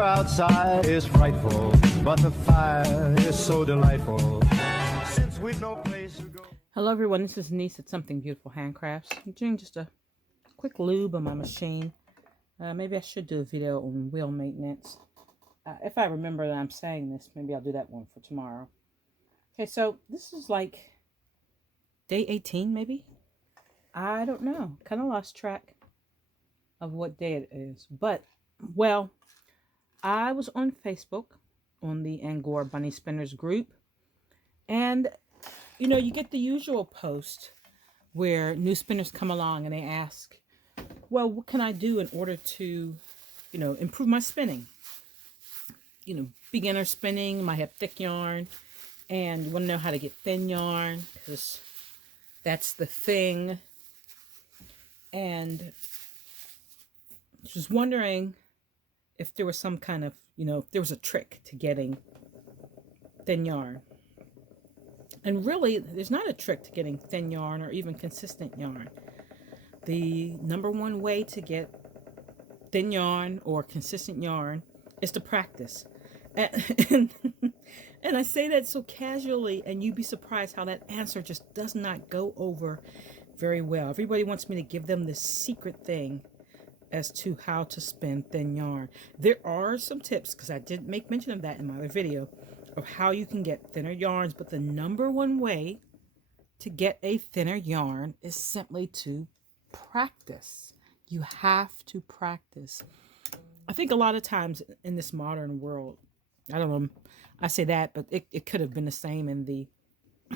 weather outside is frightful, but the fire is so delightful. Since we've no place to go. Hello everyone, this is Denise at Something Beautiful Handcrafts. I'm doing just a quick lube on my machine. Maybe I should do a video on wheel maintenance. If I remember that I'm saying this, maybe I'll do that one for tomorrow. Okay, so this is like day 18 maybe? I don't know. Kind of lost track of what day it is. But, well, I was on Facebook on the Angora Bunny Spinners group. And, you know, you get the usual post where new spinners come along and they ask, well, what can I do in order to, you know, improve my spinning? You know, beginner spinning, might have thick yarn, and you want to know how to get thin yarn, because that's the thing. And I was wondering if there was some kind of, you know, if there was a trick to getting thin yarn. And really, there's not a trick to getting thin yarn or even consistent yarn. The number one way to get thin yarn or consistent yarn is to practice. And I say that so casually, and you'd be surprised how that answer just does not go over very well. Everybody wants me to give them this secret thing as to how to spin thin yarn. There are some tips, because I did make mention of that in my other video, of how you can get thinner yarns, but the number one way to get a thinner yarn is simply to practice. You have to practice. I think a lot of times in this modern world, I don't know, I say that, but it could have been the same in the,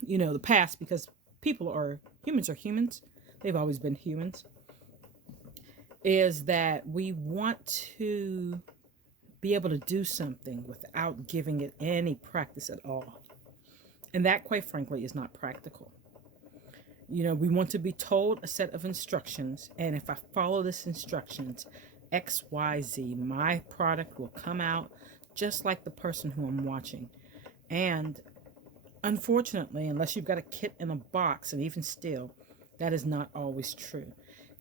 you know, the past, because humans are humans. They've always been humans. Is that we want to be able to do something without giving it any practice at all. And that, quite frankly, is not practical. You know, we want to be told a set of instructions, and if I follow this instructions, X, Y, Z, my product will come out just like the person who I'm watching. And unfortunately, unless you've got a kit in a box, and even still, that is not always true.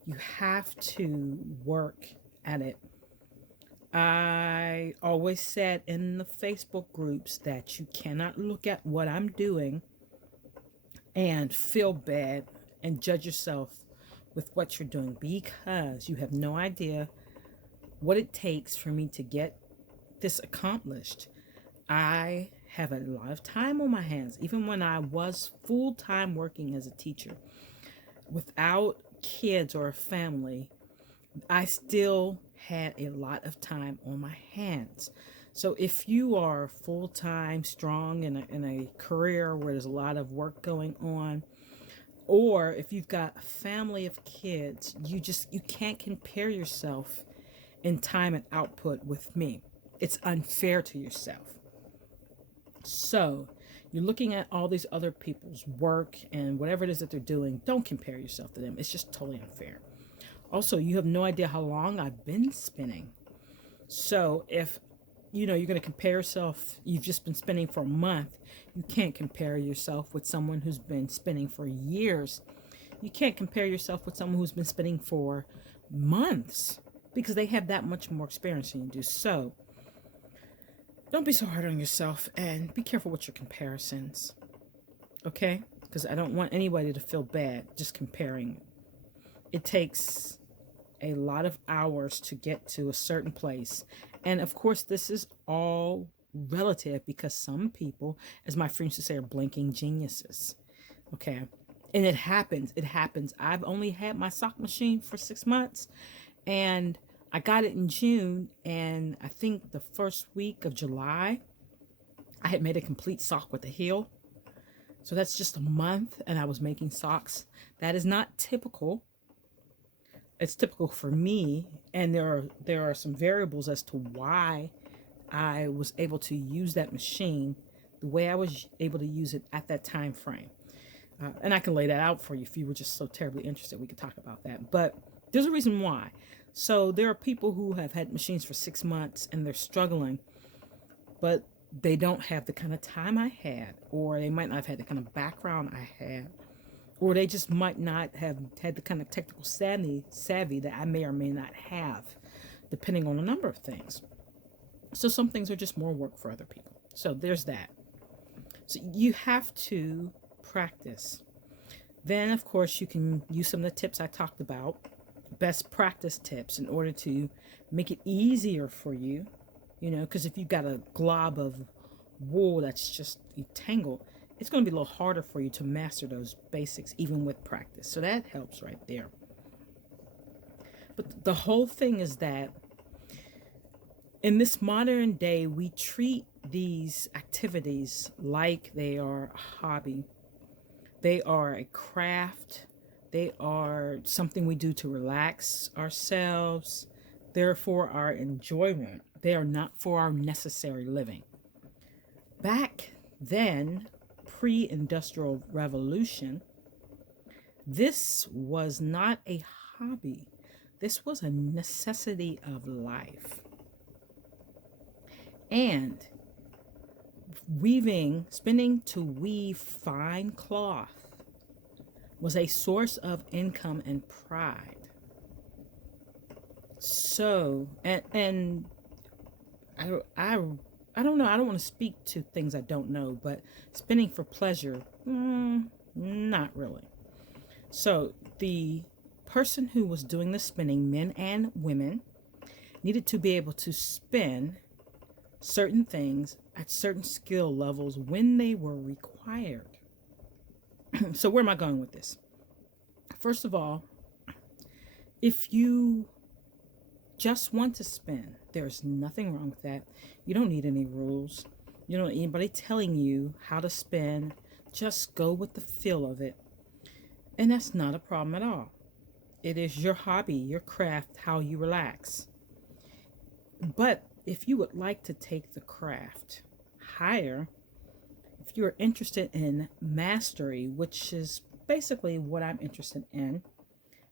You have to work at it. I always said in the Facebook groups that you cannot look at what I'm doing and feel bad and judge yourself with what you're doing, because you have no idea what it takes for me to get this accomplished. I have a lot of time on my hands. Even when I was full-time working as a teacher, without kids or a family, I still had a lot of time on my hands. So if you are full-time, strong in a career where there's a lot of work going on, or if you've got a family of kids, you can't compare yourself in time and output with me. It's unfair to yourself. So you're looking at all these other people's work and whatever it is that they're doing. Don't compare yourself to them. It's just totally unfair. Also, you have no idea how long I've been spinning. So if, you know, you're going to compare yourself, you've just been spinning for a month, you can't compare yourself with someone who's been spinning for years. You can't compare yourself with someone who's been spinning for months, because they have that much more experience than you do. So don't be so hard on yourself, and be careful with your comparisons. Okay? Because I don't want anybody to feel bad just comparing. It takes a lot of hours to get to a certain place. And of course, this is all relative, because some people, as my friends used to say, are blinking geniuses. Okay? And it happens. It happens. I've only had my sock machine for 6 months, and I got it in June, and I think the first week of July, I had made a complete sock with a heel. So that's just a month, and I was making socks. That is not typical. It's typical for me, and there are some variables as to why I was able to use that machine the way I was able to use it at that time frame. And I can lay that out for you if you were just so terribly interested. We could talk about that. But there's a reason why. So there are people who have had machines for 6 months and they're struggling, but they don't have the kind of time I had, or they might not have had the kind of background I had, or they just might not have had the kind of technical savvy that I may or may not have, depending on a number of things. So some things are just more work for other people. So there's that. So you have to practice. Then, of course, you can use some of the tips I talked about, best practice tips, in order to make it easier for you. You know, because if you've got a glob of wool that's just tangled, it's going to be a little harder for you to master those basics, even with practice. So that helps right there. But the whole thing is that in this modern day, we treat these activities like they are a hobby. They are a craft. They are something we do to relax ourselves. They're for our enjoyment. They are not for our necessary living. Back then, pre-industrial revolution, this was not a hobby. This was a necessity of life. And spinning to weave fine cloth was a source of income and pride. So, and I don't know. I don't want to speak to things I don't know, but spinning for pleasure, not really. So the person who was doing the spinning, men and women, needed to be able to spin certain things at certain skill levels when they were required. So where am I going with this? First of all, if you just want to spin, there's nothing wrong with that. You don't need any rules. You don't need anybody telling you how to spin. Just go with the feel of it. And that's not a problem at all. It is your hobby, your craft, how you relax. But if you would like to take the craft higher, if you're interested in mastery, which is basically what I'm interested in,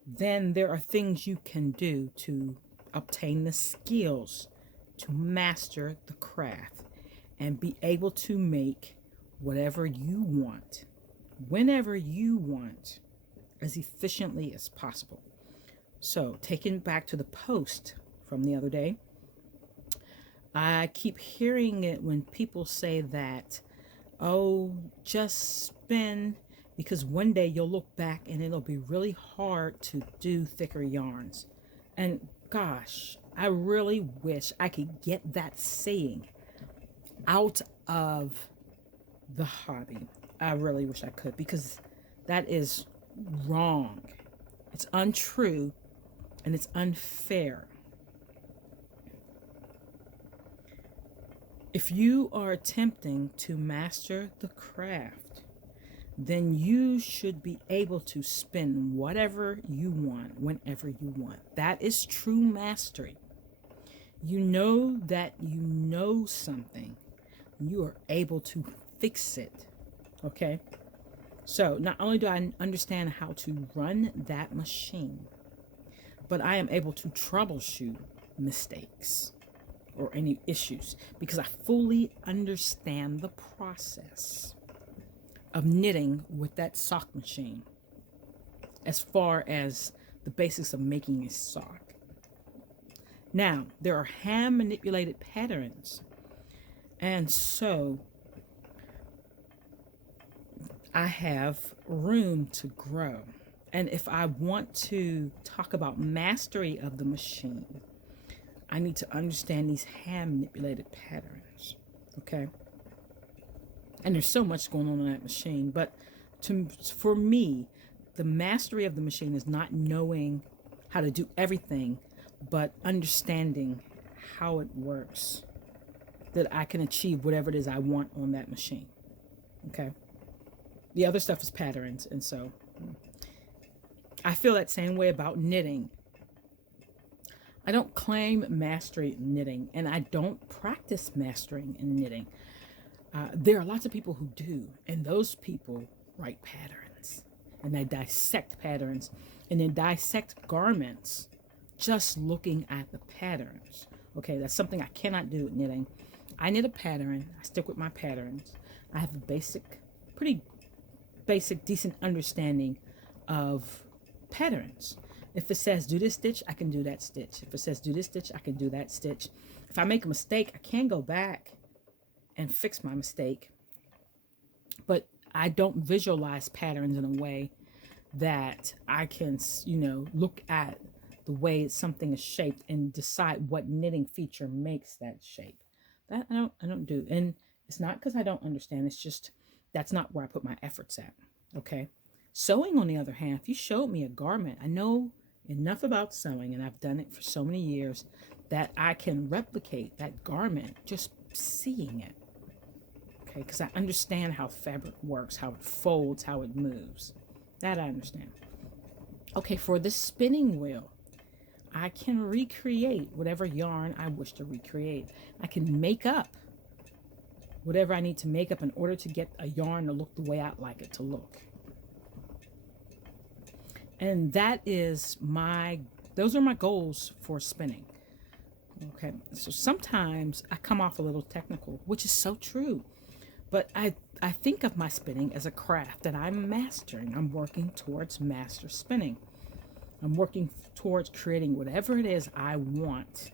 then there are things you can do to obtain the skills to master the craft and be able to make whatever you want, whenever you want, as efficiently as possible. So, taking back to the post from the other day, I keep hearing it when people say that, oh, just spin, because one day you'll look back and it'll be really hard to do thicker yarns. And gosh, I really wish I could get that saying out of the hobby. I really wish I could, because that is wrong. It's untrue and it's unfair. If you are attempting to master the craft, then you should be able to spin whatever you want, whenever you want. That is true mastery. You know that you know something. You are able to fix it. Okay? So, not only do I understand how to run that machine, but I am able to troubleshoot mistakes or any issues, because I fully understand the process of knitting with that sock machine, as far as the basics of making a sock. Now, there are hand manipulated patterns, and so I have room to grow. And if I want to talk about mastery of the machine, I need to understand these hand manipulated patterns, okay? And there's so much going on that machine, but for me, the mastery of the machine is not knowing how to do everything, but understanding how it works, that I can achieve whatever it is I want on that machine, okay? The other stuff is patterns, and so I feel that same way about knitting. I don't claim mastery in knitting, and I don't practice mastering in knitting. There are lots of people who do, and those people write patterns, and they dissect patterns, and then dissect garments just looking at the patterns. Okay, that's something I cannot do with knitting. I knit a pattern, I stick with my patterns. I have a pretty basic, decent understanding of patterns. If it says do this stitch, I can do that stitch. If it says do this stitch, I can do that stitch. If I make a mistake, I can go back and fix my mistake. But I don't visualize patterns in a way that I can, you know, look at the way something is shaped and decide what knitting feature makes that shape. That I don't do. And it's not because I don't understand. It's just that's not where I put my efforts at. Okay. Sewing, on the other hand, if you showed me a garment, I know enough about sewing, and I've done it for so many years, that I can replicate that garment just seeing it. Okay, because I understand how fabric works, how it folds, how it moves. That I understand. Okay, for the spinning wheel, I can recreate whatever yarn I wish to recreate. I can make up whatever I need to make up in order to get a yarn to look the way I'd like it to look. And that is those are my goals for spinning. Okay, so sometimes I come off a little technical, which is so true. But I think of my spinning as a craft that I'm mastering. I'm working towards master spinning. I'm working towards creating whatever it is I want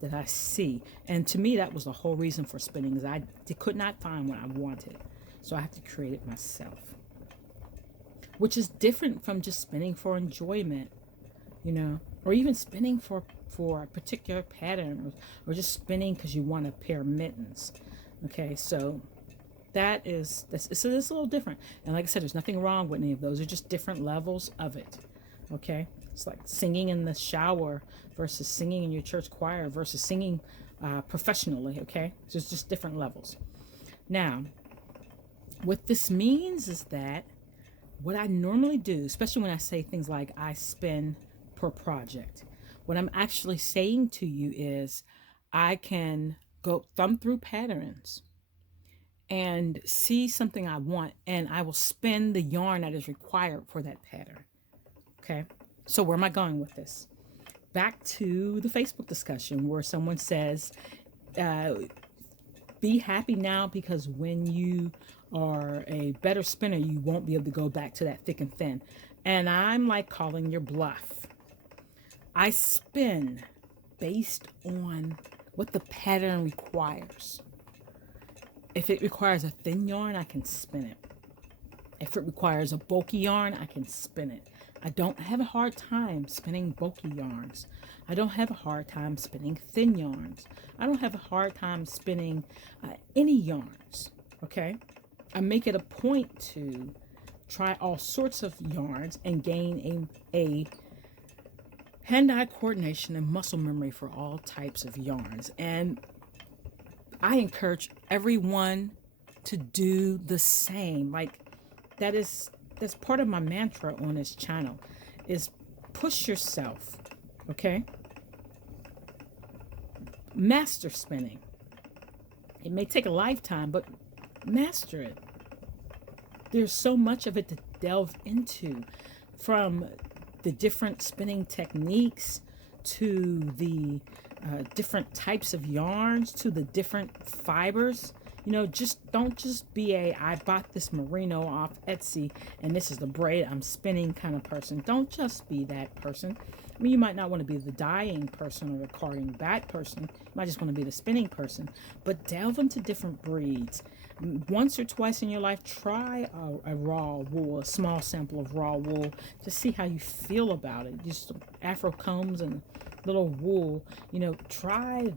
that I see. And to me, that was the whole reason for spinning, is I could not find what I wanted. So I have to create it myself. Which is different from just spinning for enjoyment, you know, or even spinning for a particular pattern, or just spinning because you want a pair of mittens. Okay, so it's a little different. And like I said, there's nothing wrong with any of those. They're just different levels of it. Okay, it's like singing in the shower versus singing in your church choir versus singing professionally. Okay, so it's just different levels. Now, what this means is that what I normally do, especially when I say things like I spin per project, what I'm actually saying to you is I can go thumb through patterns and see something I want, and I will spin the yarn that is required for that pattern. Okay, so where am I going with this? Back to the Facebook discussion where someone says, be happy now, because when you are a better spinner, you won't be able to go back to that thick and thin. And I'm like calling your bluff. I spin based on what the pattern requires. If it requires a thin yarn, I can spin it. If it requires a bulky yarn, I can spin it. I don't have a hard time spinning bulky yarns. I don't have a hard time spinning thin yarns. I don't have a hard time spinning any yarns. Okay? I make it a point to try all sorts of yarns and gain a hand-eye coordination and muscle memory for all types of yarns. And I encourage everyone to do the same. Like, that's part of my mantra on this channel, is push yourself. Okay? Master spinning. It may take a lifetime, but master it. There's so much of it to delve into, from the different spinning techniques to the different types of yarns to the different fibers. You know, don't just be I bought this merino off Etsy and this is the braid I'm spinning kind of person. Don't just be that person. I mean, you might not want to be the dyeing person or the carding back person. You might just want to be the spinning person. But delve into different breeds. Once or twice in your life, try a raw wool, a small sample of raw wool, to see how you feel about it. Just Afro combs and little wool. You know, try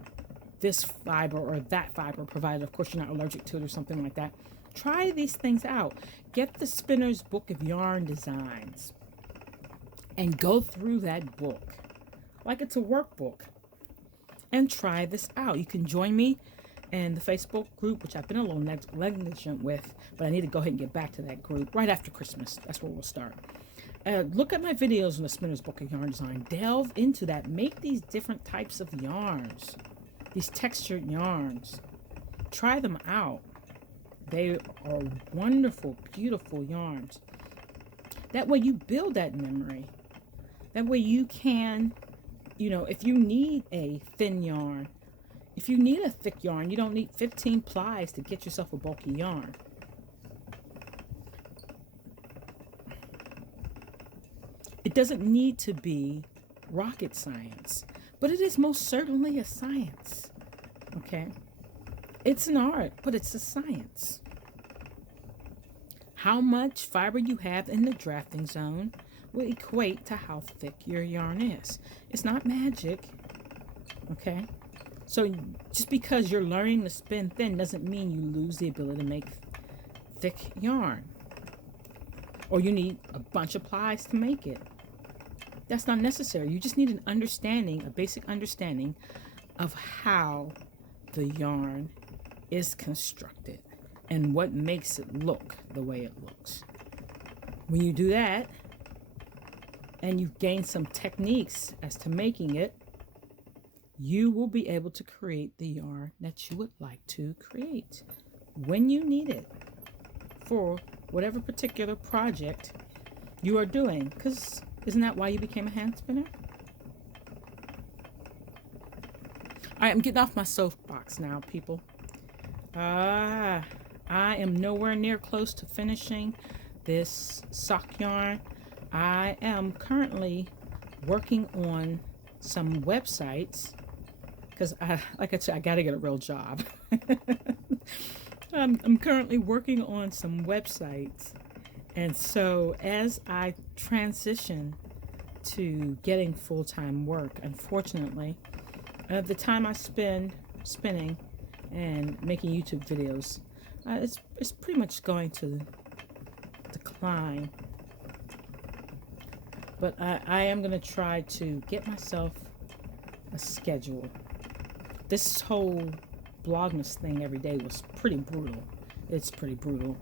this fiber or that fiber, provided, of course, you're not allergic to it or something like that. Try these things out. Get the Spinner's Book of Yarn Designs and go through that book like it's a workbook and try this out. You can join me in the Facebook group, which I've been a little negligent with, but I need to go ahead and get back to that group right after Christmas. That's where we'll start. Look at my videos on the Spinner's Book of Yarn Design. Delve into that. Make these different types of yarns, these textured yarns. Try them out. They are wonderful, beautiful yarns. That way you build that memory. That way you can, you know, if you need a thin yarn, if you need a thick yarn, you don't need 15 plies to get yourself a bulky yarn. It doesn't need to be rocket science, but it is most certainly a science. Okay? It's an art, but it's a science. How much fiber you have in the drafting zone will equate to how thick your yarn is. It's not magic. Okay? So just because you're learning to spin thin doesn't mean you lose the ability to make thick yarn. Or you need a bunch of plies to make it. That's not necessary. You just need an understanding, a basic understanding of how the yarn is constructed and what makes it look the way it looks. When you do that, and you gain some techniques as to making it, you will be able to create the yarn that you would like to create when you need it for whatever particular project you are doing. Because isn't that why you became a hand spinner? All right, I'm getting off my soapbox now, people. I am nowhere near close to finishing this sock yarn. I am currently working on some websites because like I said, I got to get a real job. I'm currently working on some websites, and so as I transition to getting full-time work, unfortunately, the time I spend spinning and making YouTube videos, it's pretty much going to decline. But I am going to try to get myself a schedule. This whole Vlogmas thing every day was pretty brutal. It's pretty brutal.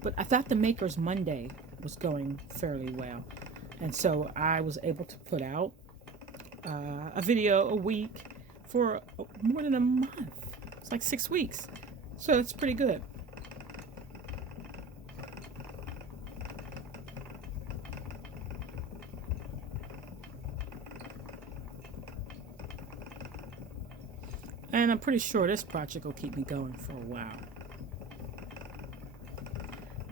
But I thought the Maker's Monday was going fairly well. And so I was able to put out a video a week for more than a month. It's like 6 weeks. So it's pretty good. And I'm pretty sure this project will keep me going for a while.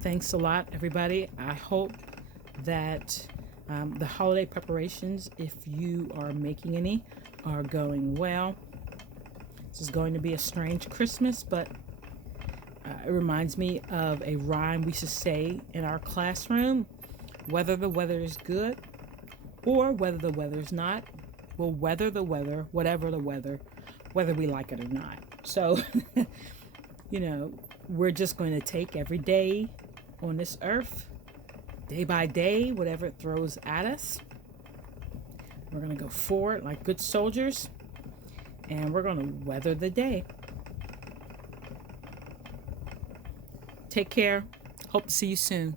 Thanks a lot, everybody. I hope that the holiday preparations, if you are making any, are going well. This is going to be a strange Christmas, but it reminds me of a rhyme we used to say in our classroom. Whether the weather is good or whether the weather's not, we'll weather the weather, whatever the weather, whether we like it or not. So, you know, we're just going to take every day on this earth, day by day, whatever it throws at us. We're going to go forward like good soldiers, and we're going to weather the day. Take care. Hope to see you soon.